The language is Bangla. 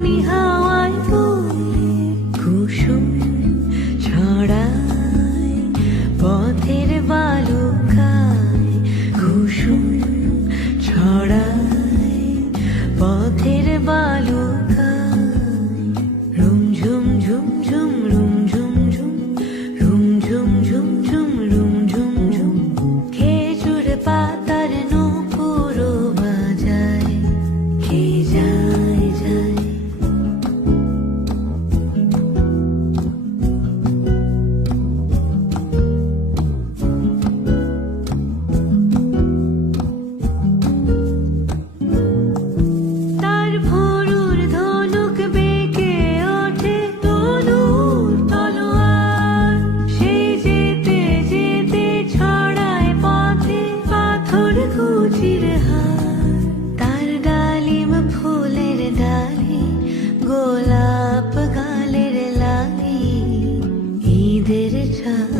হাওয়ায় ফুলে কুসুম ছড়ায় পথের বালুকায়, কুসুম ছড়ায় পথের বালুকায়। রুমঝুম ঝুম ঝুম রুমঝুম ঝুম রুমঝুম ঝুম ঝুম রুমঝুম ঝুম খেজুর পাতার নূপুর বাজায়, কে যায় যায়। তার ভোরুর ধনুক বেঁকে ওঠে তনুর তলোয়ার, সে যেতে যেতে ছড়ায় পথে পাথর কুচির হার। তার ডালিম ফুলের ডালি, গোলাপ গালের লালি, ঈদের চাঁদ